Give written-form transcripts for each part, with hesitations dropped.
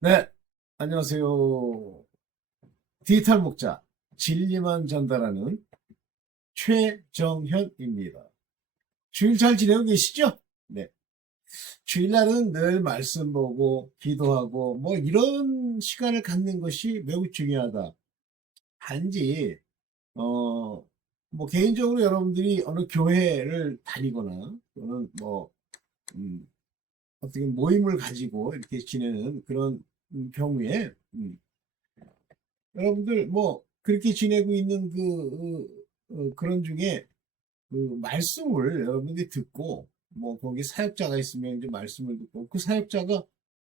네, 안녕하세요. 디지털 목자, 진리만 전달하는 최정현입니다. 주일 잘 지내고 계시죠? 네. 주일날은 늘 말씀 보고, 기도하고, 뭐, 이런 시간을 갖는 것이 매우 중요하다. 단지, 어, 뭐, 개인적으로 여러분들이 어느 교회를 다니거나, 또는 뭐, 음, 어떻게 모임을 가지고 이렇게 지내는 그런 경우에, 여러분들 뭐 그렇게 지내고 있는 그런 중에 그 말씀을 여러분들이 듣고 뭐 거기 사역자가 있으면 이제 말씀을 듣고 그 사역자가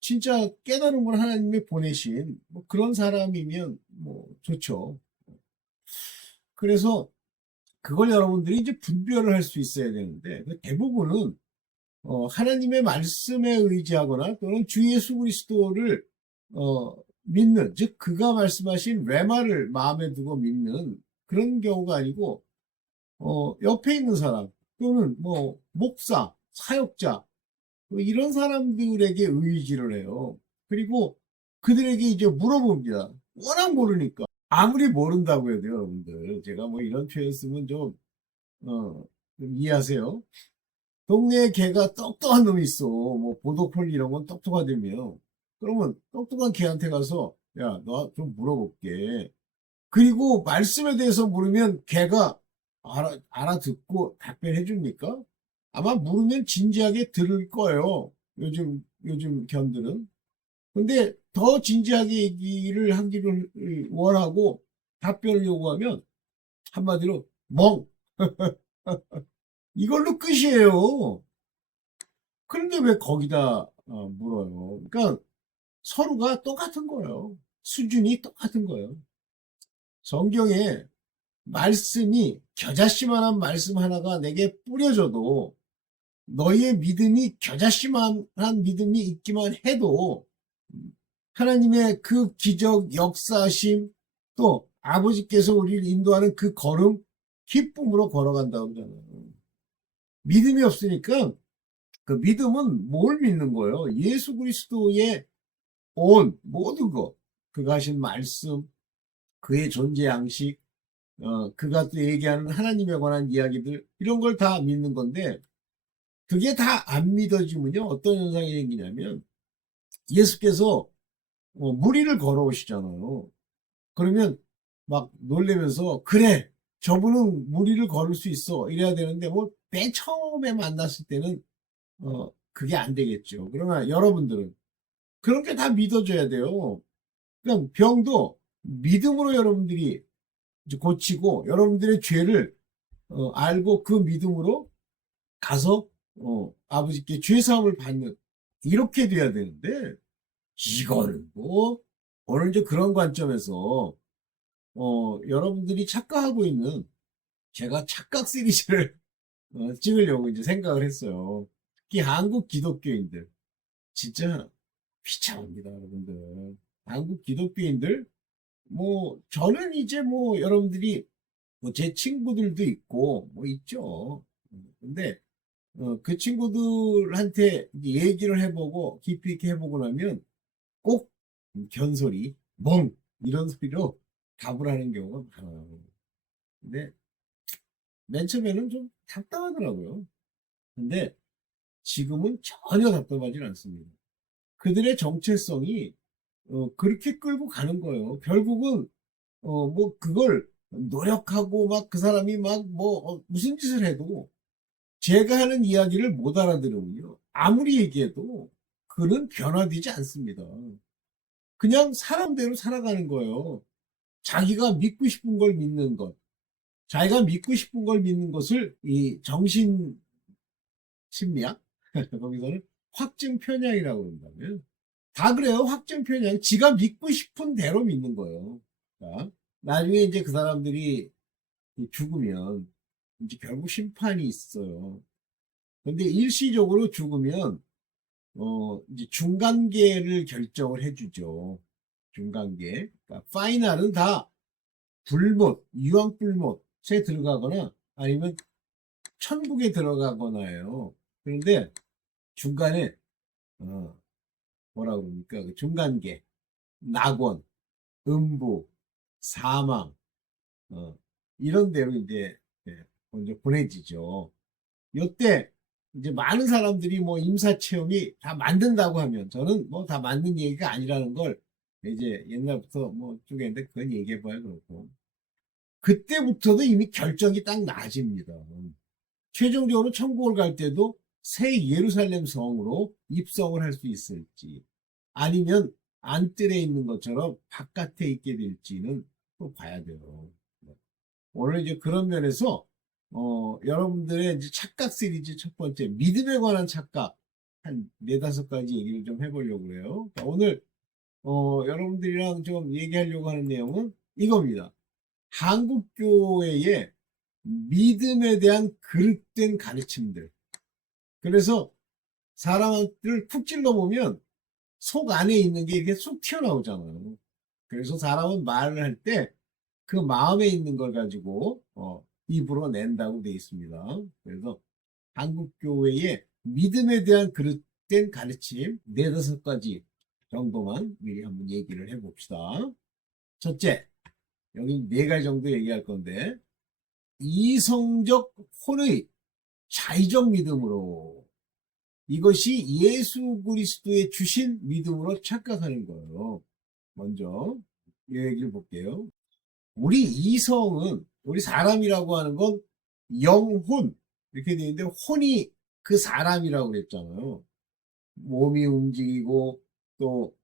진짜 깨달음을 하나님이 보내신 뭐 그런 사람이면 뭐 좋죠. 그래서 그걸 여러분들이 이제 분별을 할 수 있어야 되는데 그 대부분은 하나님의 말씀에 의지하거나 또는 주 예수 그리스도를 믿는, 즉 그가 말씀하신 레마를 마음에 두고 믿는 그런 경우가 아니고 옆에 있는 사람 또는 뭐 목사, 사역자 뭐 이런 사람들에게 의지를 해요. 그리고 그들에게 이제 물어봅니다. 워낙 모르니까. 아무리 모른다고 해도 여러분들 제가 뭐 이런 표현 쓰면 좀 이해하세요. 동네에 개가 똑똑한 놈이 있어. 뭐 보도콜리 이런 건 똑똑하다며. 그러면 똑똑한 개한테 가서 야, 너 좀 물어볼게. 그리고 말씀에 대해서 물으면 개가 알아듣고 답변해 줍니까? 아마 물으면 진지하게 들을 거예요. 요즘 견들은. 근데 더 진지하게 얘기를 하기를 원하고 답변을 요구하면 한마디로 멍. 이걸로 끝이에요. 그런데 왜 거기다 물어요? 그러니까 서로가 똑같은 거예요. 수준이 똑같은 거예요. 성경에 말씀이 겨자씨만한 말씀 하나가 내게 뿌려져도 너희의 믿음이 겨자씨만한 믿음이 있기만 해도 하나님의 그 기적 역사심 또 아버지께서 우리를 인도하는 그 걸음 기쁨으로 걸어간다고 그러잖아요. 믿음이 없으니까 그 믿음은 뭘 믿는 거예요? 예수 그리스도의 온 모든 것, 그가 하신 말씀, 그의 존재 양식, 그가 또 얘기하는 하나님에 관한 이야기들 이런 걸 다 믿는 건데 그게 다 안 믿어지면요 어떤 현상이 생기냐면 예수께서 무리를 걸어오시잖아요. 그러면 막 놀래면서 그래 저분은 무리를 걸을 수 있어 이래야 되는데 뭐 맨 처음에 만났을 때는 그게 안 되겠죠. 그러나 여러분들은 그런 게 다 믿어져야 돼요. 그러니까 병도 믿음으로 여러분들이 이제 고치고 여러분들의 죄를 알고 그 믿음으로 가서 아버지께 죄 사함을 받는 이렇게 돼야 되는데 이거를 뭐 오늘 이제 그런 관점에서 여러분들이 착각하고 있는 제가 착각 시리즈를 찍으려고 이제 생각을 했어요. 특히 한국 기독교인들 진짜 비참합니다, 여러분들. 한국 기독교인들 뭐 저는 이제 뭐 여러분들이 뭐 제 친구들도 있고 뭐 있죠. 근데 그 친구들한테 얘기를 해보고 깊이 있게 해보고 나면 꼭 견소리, 멍 이런 소리로 답을 하는 경우가 많아요. 근데 맨 처음에는 좀 답답하더라고요. 근데 지금은 전혀 답답하지 않습니다. 그들의 정체성이 그렇게 끌고 가는 거예요. 결국은 뭐 그걸 노력하고 막 그 사람이 막 뭐 무슨 짓을 해도 제가 하는 이야기를 못 알아들으면요. 아무리 얘기해도 그는 변화되지 않습니다. 그냥 사람대로 살아가는 거예요. 자기가 믿고 싶은 걸 믿는 것. 자기가 믿고 싶은 걸 믿는 것을 이 정신 심리학 거기서는 확증 편향이라고 그런다면 다 그래요. 확증 편향. 지가 믿고 싶은 대로 믿는 거예요. 자, 나중에 이제 그 사람들이 죽으면 이제 결국 심판이 있어요. 근데 일시적으로 죽으면 이제 중간계를 결정을 해주죠. 중간계. 그러니까 파이널은 다 불못, 유황불못에 들어가거나 아니면 천국에 들어가거나 해요. 그런데 중간에 어, 뭐라 그럽니까? 그 중간계, 낙원, 음부, 사망, 어, 이런 데로 이제 예, 먼저 보내지죠. 요때 이제 많은 사람들이 뭐 임사체험이 다 만든다고 하면 저는 뭐 다 맞는 얘기가 아니라는 걸 이제 옛날부터 뭐 쭉 했는데 그건 얘기해봐야 그렇고 그때부터도 이미 결정이 딱 나집니다. 최종적으로 천국을 갈 때도 새 예루살렘 성으로 입성을 할 수 있을지 아니면 안뜰에 있는 것처럼 바깥에 있게 될지는 또 봐야 돼요. 오늘 이제 그런 면에서 여러분들의 이제 착각 시리즈 첫 번째 믿음에 관한 착각 한 네다섯 가지 얘기를 좀 해보려고 그래요. 그러니까 오늘 여러분들이랑 좀 얘기하려고 하는 내용은 이겁니다. 한국 교회의 믿음에 대한 그릇된 가르침들. 그래서 사람을 푹 찔러보면 속 안에 있는 게 이렇게 쑥 튀어나오잖아요. 그래서 사람은 말을 할 때 그 마음에 있는 걸 가지고 입으로 낸다고 되어 있습니다. 그래서 한국 교회의 믿음에 대한 그릇된 가르침 네다섯 가지 정도만 미리 한번 얘기를 해봅시다. 첫째, 여기 네 가지 정도 얘기할 건데 이성적 혼의 자의적 믿음으로 이것이 예수 그리스도의 주신 믿음으로 착각하는 거예요. 먼저 이 얘기를 볼게요. 우리 이성은 우리 사람이라고 하는 건 영혼 이렇게 되어 있는데 혼이 그 사람이라고 그랬잖아요. 몸이 움직이고 또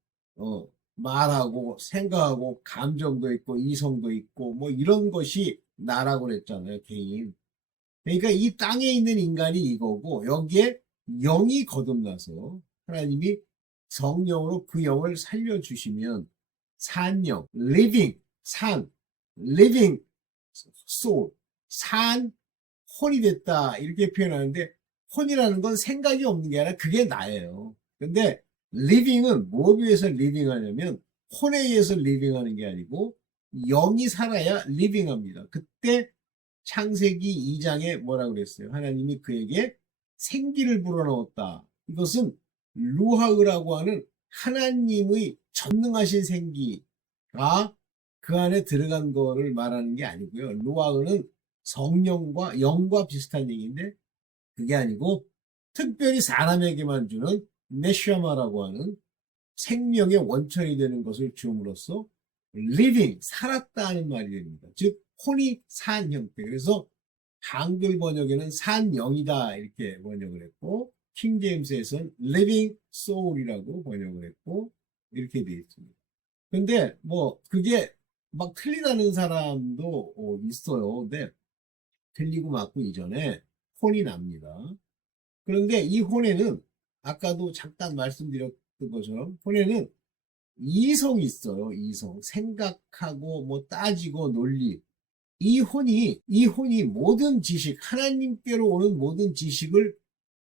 말하고 생각하고 감정도 있고 이성도 있고 뭐 이런 것이 나라고 그랬잖아요. 개인. 그러니까 이 땅에 있는 인간이 이거고 여기에 영이 거듭나서 하나님이 성령으로 그 영을 살려주시면 산영, living, 산, living soul, 산, 혼이 됐다 이렇게 표현하는데 혼이라는 건 생각이 없는 게 아니라 그게 나예요. 근데 living은 뭘 위해서 living 하냐면 혼에 의해서 living 하는 게 아니고 영이 살아야 living 합니다. 그때 창세기 2장에 뭐라고 그랬어요? 하나님이 그에게 생기를 불어넣었다. 이것은 루하흐라고 하는 하나님의 전능하신 생기가 그 안에 들어간 거를 말하는 게 아니고요. 루하흐는 성령과 영과 비슷한 얘기인데 그게 아니고 특별히 사람에게만 주는 네슈아마라고 하는 생명의 원천이 되는 것을 주음으로써 living, 살았다는 말이 됩니다. 즉 혼이 산 형태. 그래서 한글 번역에는 산 영이다 이렇게 번역을 했고 킹제임스에서는 living soul이라고 번역을 했고 이렇게 되어 있습니다. 근데 뭐 그게 막 틀리다는 사람도 있어요. 근데 틀리고 맞고 이전에 혼이 납니다. 그런데 이 혼에는 아까도 잠깐 말씀드렸던 것처럼 혼에는 이성이 있어요. 이성. 생각하고 뭐 따지고 논리. 이 혼이 모든 지식, 하나님께로 오는 모든 지식을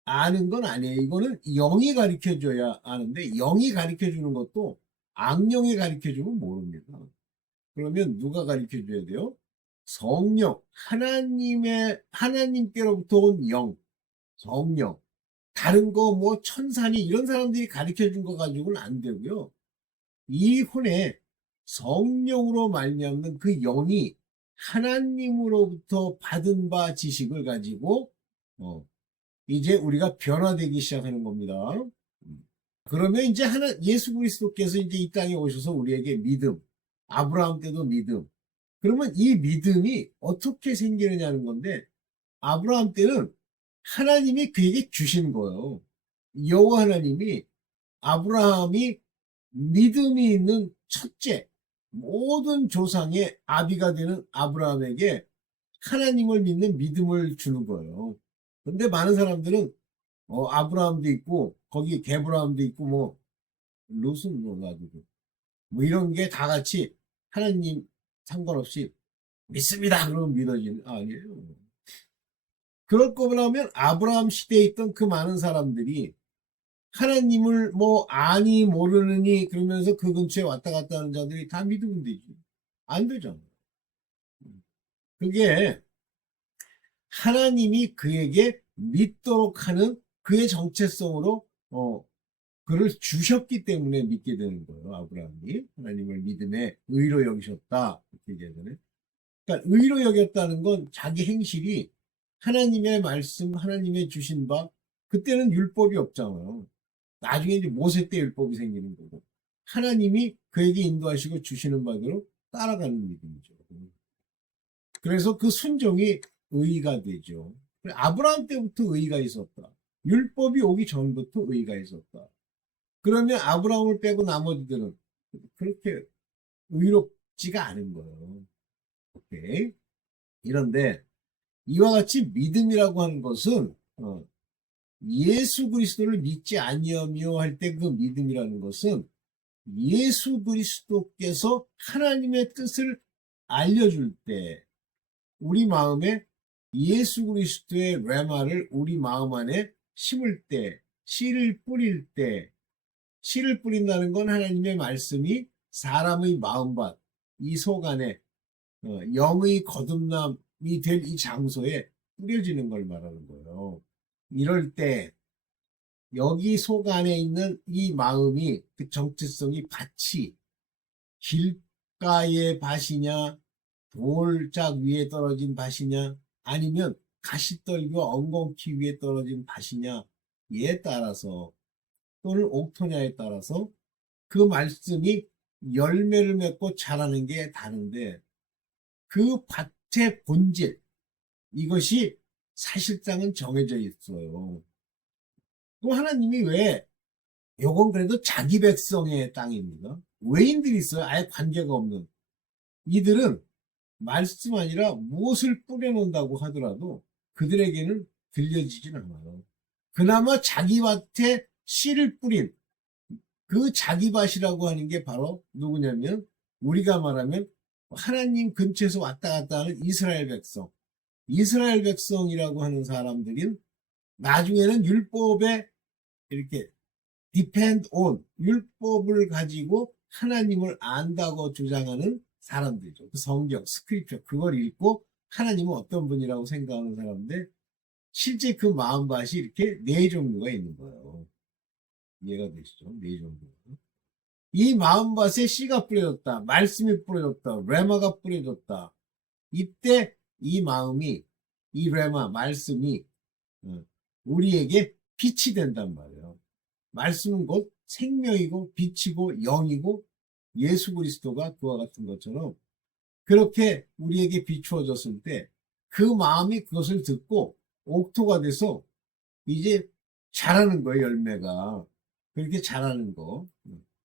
아는 건 아니에요. 이거는 영이 가르쳐 줘야 아는데 영이 가르쳐 주는 것도 악령이 가르쳐 주면 모릅니다. 그러면 누가 가르쳐 줘야 돼요? 성령, 하나님께로부터 온 영, 성령. 다른 거 뭐 천사니 이런 사람들이 가르쳐 준 거 가지고는 안 되고요. 이 혼에 성령으로 말미암는 그 영이 하나님으로부터 받은 바 지식을 가지고 이제 우리가 변화되기 시작하는 겁니다. 그러면 이제 예수 그리스도께서 이제 이 땅에 오셔서 우리에게 믿음, 아브라함 때도 믿음. 그러면 이 믿음이 어떻게 생기느냐는 건데 아브라함 때는 하나님이 그에게 주신 거예요. 여호와 하나님이 아브라함이 믿음이 있는 첫째, 모든 조상의 아비가 되는 아브라함에게 하나님을 믿는 믿음을 주는 거예요. 근데 많은 사람들은 아브라함도 있고 거기 게브라함도 있고 뭐 롯은 뭐가지고 뭐 이런 게 다 같이 하나님 상관없이 믿습니다. 그러면 믿어지는 아니에요. 그럴 거라면 아브라함 시대에 있던 그 많은 사람들이 하나님을 뭐 아니 모르느니 그러면서 그 근처에 왔다 갔다 하는 자들이 다 믿으면 되지. 안 되잖아. 그게 하나님이 그에게 믿도록 하는 그의 정체성으로 그를 주셨기 때문에 믿게 되는 거예요. 아브라함이 하나님을 믿음에 의로 여기셨다 이렇게 얘기하잖아요. 그러니까 의로 여겼다는 건 자기 행실이 하나님의 말씀, 하나님의 주신 바, 그때는 율법이 없잖아요. 나중에 이제 모세 때 율법이 생기는 거고, 하나님이 그에게 인도하시고 주시는 바대로 따라가는 믿음이죠. 그래서 그 순종이 의가 되죠. 아브라함 때부터 의가 있었다. 율법이 오기 전부터 의가 있었다. 그러면 아브라함을 빼고 나머지들은 그렇게 의롭지가 않은 거예요. 오케이. 이런데 이와 같이 믿음이라고 하는 것은 예수 그리스도를 믿지 아니하며 할 때 그 믿음이라는 것은 예수 그리스도께서 하나님의 뜻을 알려줄 때 우리 마음에 예수 그리스도의 레마를 우리 마음 안에 심을 때, 씨를 뿌릴 때, 씨를 뿌린다는 건 하나님의 말씀이 사람의 마음밭, 이 속 안에 영의 거듭남이 될 이 장소에 뿌려지는 걸 말하는 거예요. 이럴 때 여기 속 안에 있는 이 마음이 그 정체성이 밭이 길가의 밭이냐 돌짝 위에 떨어진 밭이냐 아니면 가시떨기와 엉겅퀴 위에 떨어진 밭이냐에 따라서 또는 옥토냐에 따라서 그 말씀이 열매를 맺고 자라는 게 다른데 그 밭의 본질 이것이 사실상은 정해져 있어요. 또 하나님이 왜 요건 그래도 자기 백성의 땅입니다. 외인들이 있어요. 아예 관계가 없는. 이들은 말씀 아니라 무엇을 뿌려놓는다고 하더라도 그들에게는 들려지진 않아요. 그나마 자기 밭에 씨를 뿌린 그 자기 밭이라고 하는 게 바로 누구냐면 우리가 말하면 하나님 근처에서 왔다 갔다 하는 이스라엘 백성. 이스라엘 백성이라고 하는 사람들은 나중에는 율법에 이렇게 depend on 율법을 가지고 하나님을 안다고 주장하는 사람들이죠. 그 성경, 스크립처 그걸 읽고 하나님은 어떤 분이라고 생각하는 사람인데 실제 그 마음밭이 이렇게 네 종류가 있는 거예요. 이해가 되시죠? 네 종류. 이 마음밭에 씨가 뿌려졌다. 말씀이 뿌려졌다. 레마가 뿌려졌다. 이때 이 마음이 이 레마, 말씀이 우리에게 빛이 된단 말이에요. 말씀은 곧 생명이고 빛이고 영이고 예수 그리스도가 그와 같은 것처럼 그렇게 우리에게 비추어졌을 때 그 마음이 그것을 듣고 옥토가 돼서 이제 자라는 거예요, 열매가. 그렇게 자라는 거.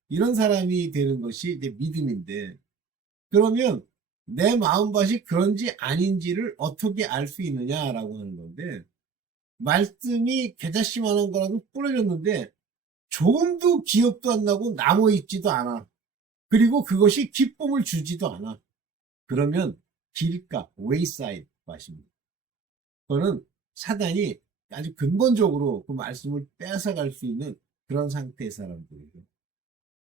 이런 사람이 되는 것이 이제 믿음인데 그러면 내 마음밭이 그런지 아닌지를 어떻게 알 수 있느냐라고 하는 건데 말씀이 겨자씨만한 거라도 뿌려졌는데 조금도 기억도 안 나고 남아있지도 않아. 그리고 그것이 기쁨을 주지도 않아. 그러면 길가, 웨이사이드 밭입니다. 그거는 사단이 아주 근본적으로 그 말씀을 뺏어갈 수 있는 그런 상태의 사람들이에요.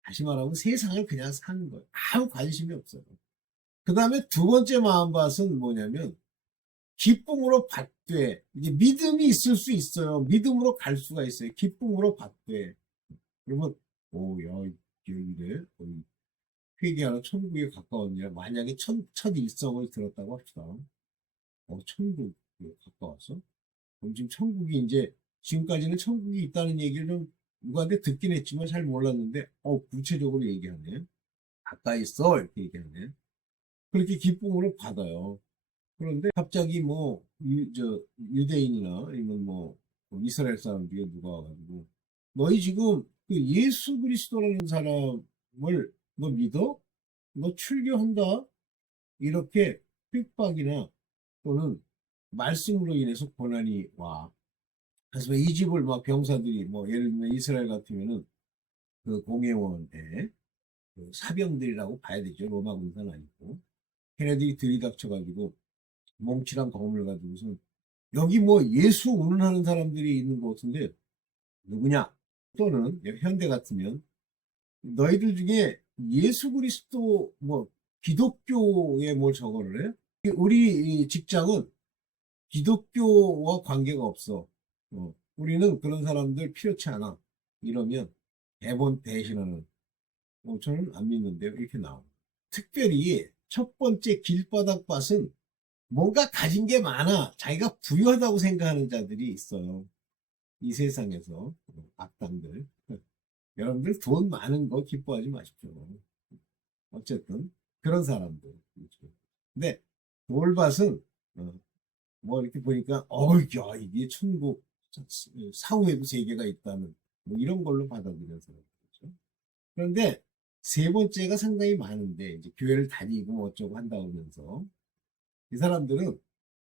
다시 말하면 세상을 그냥 사는 거예요. 아무 관심이 없어요. 그 다음에 두 번째 마음밭은 뭐냐면 기쁨으로 받되 이제 믿음이 있을 수 있어요. 믿음으로 갈 수가 있어요. 기쁨으로 받되 그러면 오야 이래 회개하러 천국에 가까웠냐 만약에 첫 일성을 들었다고 합시다. 천국에 가까웠어? 그럼 지금 천국이 이제 지금까지는 천국이 있다는 얘기를 좀 누구한테 듣긴 했지만 잘 몰랐는데 구체적으로 얘기하네. 가까이 있어 이렇게 얘기하네. 그렇게 기쁨으로 받아요. 그런데 갑자기 뭐 유대인이나 아니면 뭐 이스라엘 사람들이 누가 와가지고 너희 지금 그 예수 그리스도라는 사람을 너 믿어? 너 출교한다? 이렇게 핍박이나 또는 말씀으로 인해서 고난이 와. 그래서 이 집을 막 병사들이 뭐 예를 들면 이스라엘 같으면은 그 공회원에 그 사병들이라고 봐야 되죠. 로마 군사는 아니고. 걔네들이 들이닥쳐가지고 몽치랑 검을 가지고서 여기 뭐 예수 운운하는 사람들이 있는 것 같은데 누구냐? 또는 현대 같으면 너희들 중에 예수 그리스도 뭐 기독교에 뭘 저거를 해? 우리 직장은 기독교와 관계가 없어. 우리는 그런 사람들 필요치 않아. 이러면 대본 대신하는 저는 안 믿는데요. 이렇게 나옵니다. 특별히 첫 번째 길바닥밭은 뭔가 가진 게 많아. 자기가 부유하다고 생각하는 자들이 있어요. 이 세상에서 악당들. 여러분들 돈 많은 거 기뻐하지 마십시오. 어쨌든 그런 사람들. 근데 돌밭은 뭐 이렇게 보니까 야 이게 천국 사후에도 세계가 있다는 뭐 이런 걸로 받아들여서 그렇죠. 그런데 세 번째가 상당히 많은데 이제 교회를 다니고 뭐 어쩌고 한다 그러면서 이 사람들은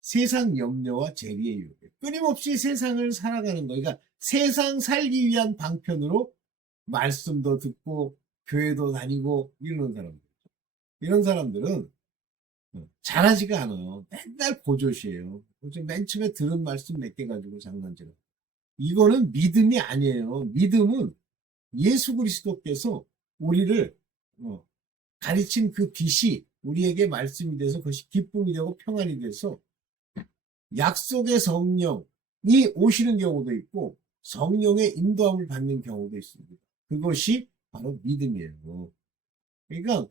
세상 염려와 재리의 유혹에 끊임없이 세상을 살아가는 거. 그러니까 세상 살기 위한 방편으로 말씀도 듣고 교회도 다니고 이러는 사람들. 이런 사람들은 잘하지가 않아요. 맨날 보조시해요. 맨 처음에 들은 말씀 몇 개 가지고 장난치는. 이거는 믿음이 아니에요. 믿음은 예수 그리스도께서 우리를 가르친 그 빛이 우리에게 말씀이 돼서 그것이 기쁨이 되고 평안이 돼서 약속의 성령이 오시는 경우도 있고 성령의 인도함을 받는 경우도 있습니다. 그것이 바로 믿음이에요. 그러니까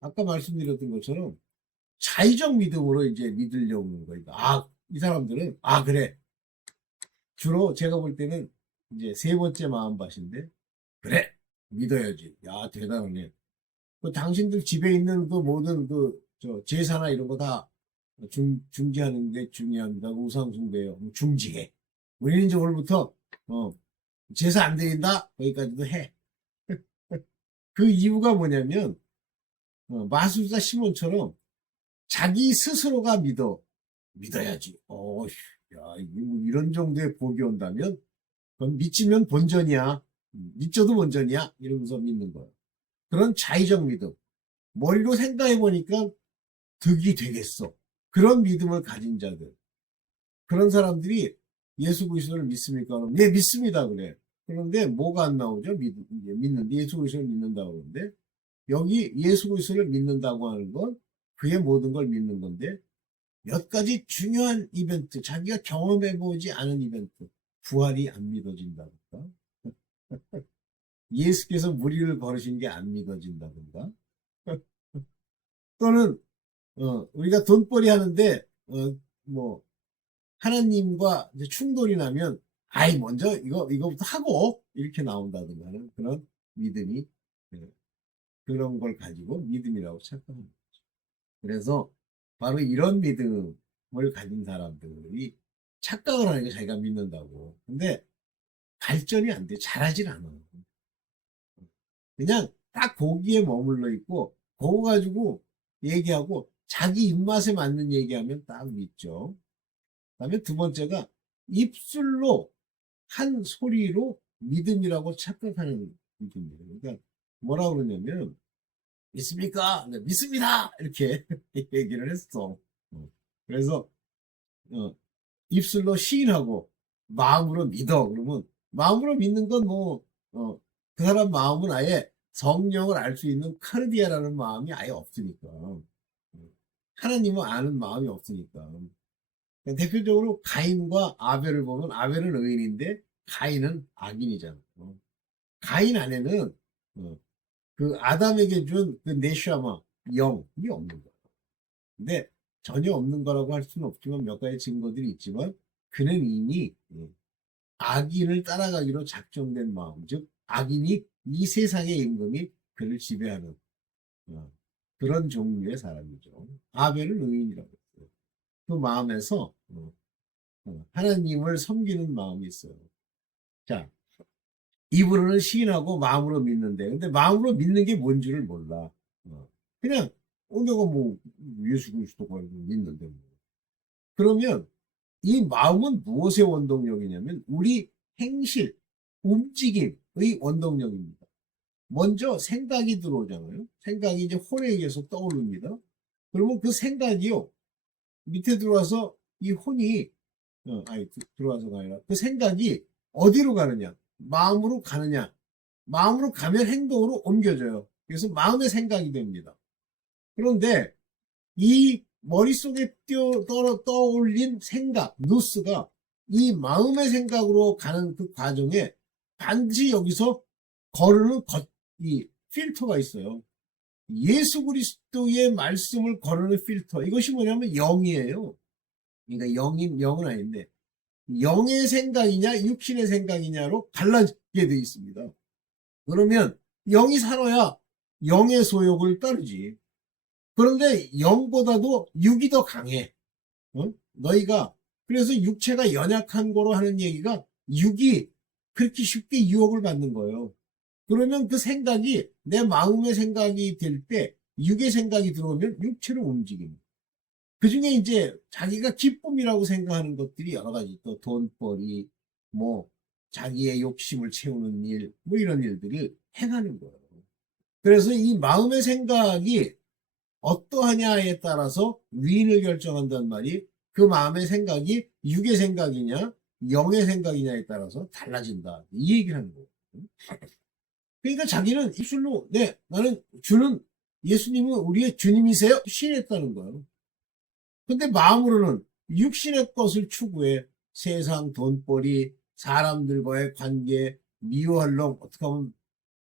아까 말씀드렸던 것처럼 자의적 믿음으로 이제 믿으려고 하는 거예요. 이 사람들은 그래. 주로 제가 볼 때는 이제 세 번째 마음밭인데 그래 믿어야지. 야 대단하네. 당신들 집에 있는 그 모든 제사나 이런 거 다 중지하는 게 중요합니다. 우상숭배요. 중지해. 우리는 이제 오늘부터 제사 안 드린다. 거기까지도 해. 그 이유가 뭐냐면 마술사 시몬처럼 자기 스스로가 믿어야지. 야 뭐 이런 정도의 복이 온다면 그럼 믿지면 본전이야. 믿져도 본전이야. 이러면서 믿는 거예요. 그런 자의적 믿음. 머리로 생각해 보니까 득이 되겠어. 그런 믿음을 가진 자들. 그런 사람들이 예수 그리스도를 믿습니까? 그럼 네, 믿습니다. 그래. 그런데 뭐가 안 나오죠? 믿는데 예수 그리스도를 믿는다고 그러는데 여기 예수 그리스도를 믿는다고 하는 건 그의 모든 걸 믿는 건데 몇 가지 중요한 이벤트, 자기가 경험해보지 않은 이벤트, 부활이 안 믿어진다든가 예수께서 무리를 걸으신 게 안 믿어진다든가 또는 우리가 돈벌이 하는데 뭐 하나님과 이제 충돌이 나면 먼저 이거부터 하고 이렇게 나온다든가 하는 그런 믿음이 그런 걸 가지고 믿음이라고 착각합니다. 그래서 바로 이런 믿음을 가진 사람들이 착각을 하는 게 자기가 믿는다고. 근데 발전이 안 돼. 잘하진 않아요. 그냥 딱 거기에 머물러 있고 그거 가지고 얘기하고 자기 입맛에 맞는 얘기하면 딱 믿죠. 그다음에 두 번째가 입술로 한 소리로 믿음이라고 착각하는 믿음이에요. 그러니까 뭐라 그러냐면 믿습니까? 네, 믿습니다. 이렇게 얘기를 했어. 그래서 입술로 시인하고 마음으로 믿어. 그러면 마음으로 믿는 건 그 사람 마음은 아예 성령을 알 수 있는 카르디아라는 마음이 아예 없으니까. 하나님을 아는 마음이 없으니까. 대표적으로 가인과 아벨을 보면 아벨은 의인인데 가인은 악인이잖아. 가인 안에는 그 아담에게 준 그 네샤마 영이 없는 거야. 근데 전혀 없는 거라고 할 수는 없지만 몇 가지 증거들이 있지만 그는 이미 악인을 따라가기로 작정된 마음, 즉 악인이 이 세상의 임금이 그를 지배하는 그런 종류의 사람이죠. 아벨은 의인이라고 했어요. 그 마음에서 하나님을 섬기는 마음이 있어요. 자, 입으로는 시인하고 마음으로 믿는데, 근데 마음으로 믿는 게 뭔지를 몰라. 그냥 내가 뭐 예수 그리스도가 믿는데 뭐. 그러면 이 마음은 무엇의 원동력이냐면 우리 행실, 움직임의 원동력입니다. 먼저 생각이 들어오잖아요. 생각이 이제 혼에 의해서 떠오릅니다. 그러면 그 생각이요 밑에 들어와서 이 혼이 들어와서가 아니라 그 생각이 어디로 가느냐? 마음으로 가느냐? 마음으로 가면 행동으로 옮겨져요. 그래서 마음의 생각이 됩니다. 그런데 이 머릿속에 떠올린 생각, 뉴스가 이 마음의 생각으로 가는 그 과정에 반드시 여기서 거르는 이 필터가 있어요. 예수 그리스도의 말씀을 거르는 필터. 이것이 뭐냐면 영이에요. 그러니까 영은 아닌데, 영의 생각이냐, 육신의 생각이냐로 갈라지게 돼 있습니다. 그러면 영이 살아야 영의 소욕을 따르지. 그런데 영보다도 육이 더 강해. 너희가 그래서 육체가 연약한 거로 하는 얘기가 육이 그렇게 쉽게 유혹을 받는 거예요. 그러면 그 생각이 내 마음의 생각이 될 때 육의 생각이 들어오면 육체로 움직입니다. 그 중에 이제 자기가 기쁨이라고 생각하는 것들이 여러 가지 또 돈벌이 뭐 자기의 욕심을 채우는 일 뭐 이런 일들을 행하는 거예요. 그래서 이 마음의 생각이 어떠하냐에 따라서 위인을 결정한단 말이 그 마음의 생각이 육의 생각이냐 영의 생각이냐에 따라서 달라진다. 이 얘기를 하는 거예요. 그러니까 자기는 입술로 네 나는 주는 예수님은 우리의 주님이세요 신했다는 거예요. 근데 마음으로는 육신의 것을 추구해 세상 돈벌이 사람들과의 관계 미워할 놈 어떻게 하면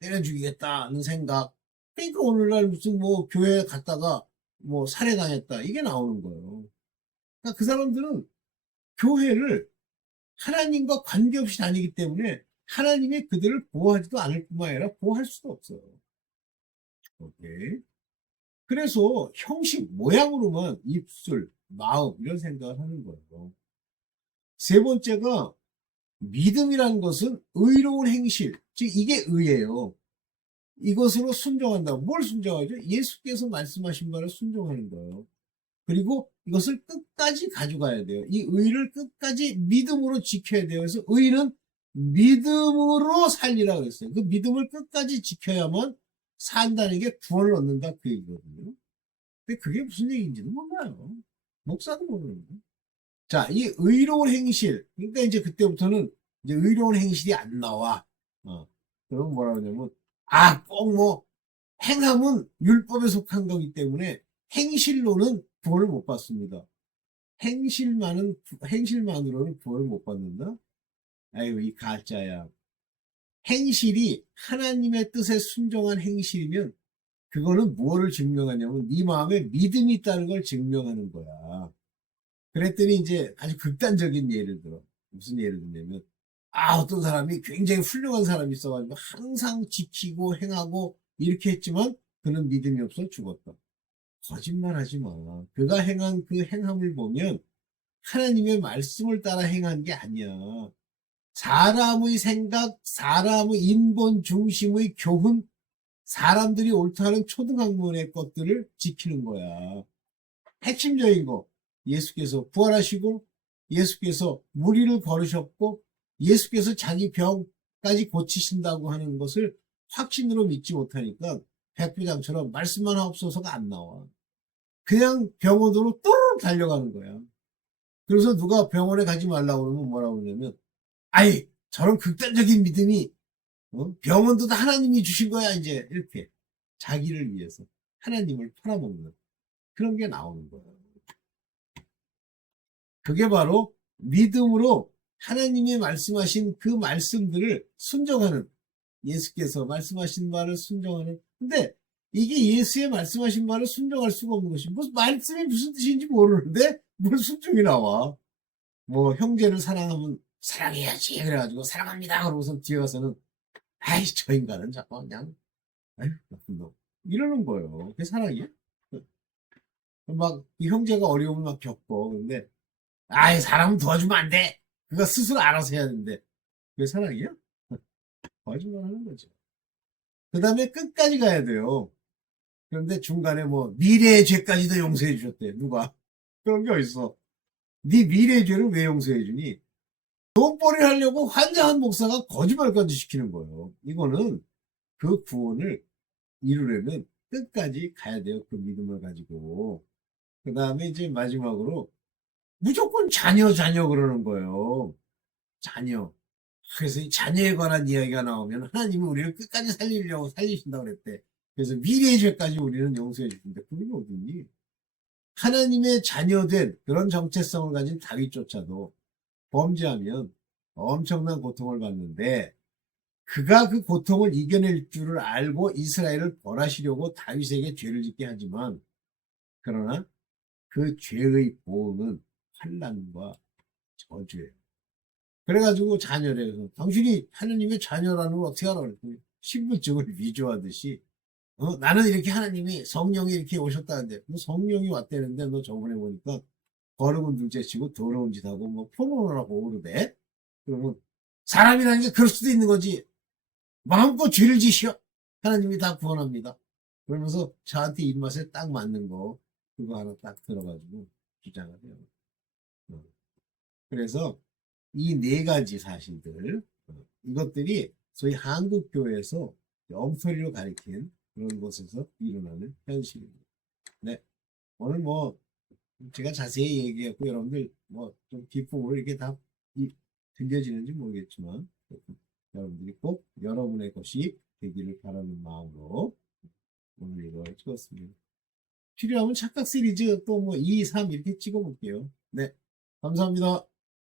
때려 죽이겠다는 생각. 그러니까 오늘날 무슨 뭐 교회 갔다가 뭐 살해당했다 이게 나오는 거예요. 그러니까 그 사람들은 교회를 하나님과 관계없이 다니기 때문에 하나님이 그들을 보호하지도 않을 뿐만 아니라 보호할 수도 없어요. 오케이. 그래서 형식 모양으로만 입술, 마음 이런 생각을 하는 거예요. 세 번째가 믿음이라는 것은 의로운 행실, 즉 이게 의예요. 이것으로 순종한다. 뭘 순종하죠? 예수께서 말씀하신 바를 순종하는 거예요. 그리고 이것을 끝까지 가져가야 돼요. 이 의를 끝까지 믿음으로 지켜야 돼요. 그래서 의는 믿음으로 살리라 그랬어요. 그 믿음을 끝까지 지켜야만 산다는 게 구원을 얻는다 그 얘기거든요. 근데 그게 무슨 얘기인지도 몰라요. 목사도 모르는 거예요. 자, 이 의로운 행실. 그러니까 이제 그때부터는 이제 의로운 행실이 안 나와. 그럼 뭐라 그러냐면, 꼭 뭐, 행함은 율법에 속한 거기 때문에 행실로는 구원을 못 받습니다. 행실만으로는 구원을 못 받는다? 아유, 이 가짜야. 행실이 하나님의 뜻에 순종한 행실이면 그거는 무엇을 증명하냐면 네 마음에 믿음이 있다는 걸 증명하는 거야. 그랬더니 이제 아주 극단적인 예를 들어. 무슨 예를 들냐면, 어떤 사람이 굉장히 훌륭한 사람이 있어가지고 항상 지키고 행하고 이렇게 했지만 그는 믿음이 없어 죽었다. 거짓말 하지 마. 그가 행한 그 행함을 보면 하나님의 말씀을 따라 행한 게 아니야. 사람의 생각, 사람의 인본 중심의 교훈, 사람들이 옳다는 초등학문의 것들을 지키는 거야. 핵심적인 거. 예수께서 부활하시고 예수께서 무리를 걸으셨고 예수께서 자기 병까지 고치신다고 하는 것을 확신으로 믿지 못하니까 백부장처럼 말씀만 하옵소서가 안 나와. 그냥 병원으로 또 달려가는 거야. 그래서 누가 병원에 가지 말라고 그러면 뭐라고 그러냐면 아이 저런 극단적인 믿음이 병원도 다 하나님이 주신 거야 이제 이렇게 자기를 위해서 하나님을 팔아먹는 그런 게 나오는 거예요. 그게 바로 믿음으로 하나님이 말씀하신 그 말씀들을 순종하는 예수께서 말씀하신 말을 순종하는 근데 이게 예수의 말씀하신 말을 순종할 수가 없는 것이 무슨 말씀이 무슨 뜻인지 모르는데 뭘 순종이 나와 뭐 형제를 사랑하면 사랑해야지 그래가지고 사랑합니다 그러고서 뒤에 가서는 아이 저 인간은 자꾸 그냥 아유 나쁜 놈 이러는 거예요 그게 사랑이야? 막 이 형제가 어려움을 막 겪고 근데 아이 사람은 도와주면 안 돼. 그거 스스로 알아서 해야 되는데 그게 사랑이야? 거짓말 하는 거죠. 그 다음에 끝까지 가야 돼요. 그런데 중간에 뭐 미래의 죄까지도 용서해 주셨대. 누가? 그런 게 어딨어. 네 미래의 죄를 왜 용서해 주니? 돈벌이를 하려고 환장한 목사가 거짓말까지 시키는 거예요. 이거는 그 구원을 이루려면 끝까지 가야 돼요. 그 믿음을 가지고. 그 다음에 이제 마지막으로 무조건 자녀 그러는 거예요. 자녀. 그래서 이 자녀에 관한 이야기가 나오면 하나님이 우리를 끝까지 살리려고 살리신다고 그랬대. 그래서 미래의 죄까지 우리는 용서해 주신다. 그게 어딨니? 하나님의 자녀된 그런 정체성을 가진 다윗조차도 범죄하면 엄청난 고통을 받는데 그가 그 고통을 이겨낼 줄을 알고 이스라엘을 벌하시려고 다윗에게 죄를 짓게 하지만 그러나 그 죄의 보응은 환난과 저주예요. 그래가지고 자녀래서 당신이 하느님의 자녀라는 걸 어떻게 알아? 그랬더니 신분증을 위조하듯이 나는 이렇게 하나님이 성령이 이렇게 오셨다는데 너 성령이 왔다는데 너 저번에 보니까 거룩은 둘째치고 더러운 짓 하고 뭐 포로를 하고 그러대. 그러면 사람이라는 게 그럴 수도 있는 거지. 마음껏 죄를 지시오. 하나님이 다 구원합니다. 그러면서 저한테 입맛에 딱 맞는 거 그거 하나 딱 들어가지고 주장을 해요. 어. 그래서 이 네 가지 사실들 이것들이 소위 한국 교회에서 엉터리로 가리킨 그런 곳에서 일어나는 현실입니다. 네, 오늘 뭐 제가 자세히 얘기했고 여러분들 뭐 좀 기쁨으로 이렇게 다 들려지는지 모르겠지만 여러분들이 꼭 여러분의 것이 되기를 바라는 마음으로 오늘 이걸 찍었습니다. 필요하면 착각 시리즈 또 뭐 2, 3 이렇게 찍어볼게요. 네, 감사합니다.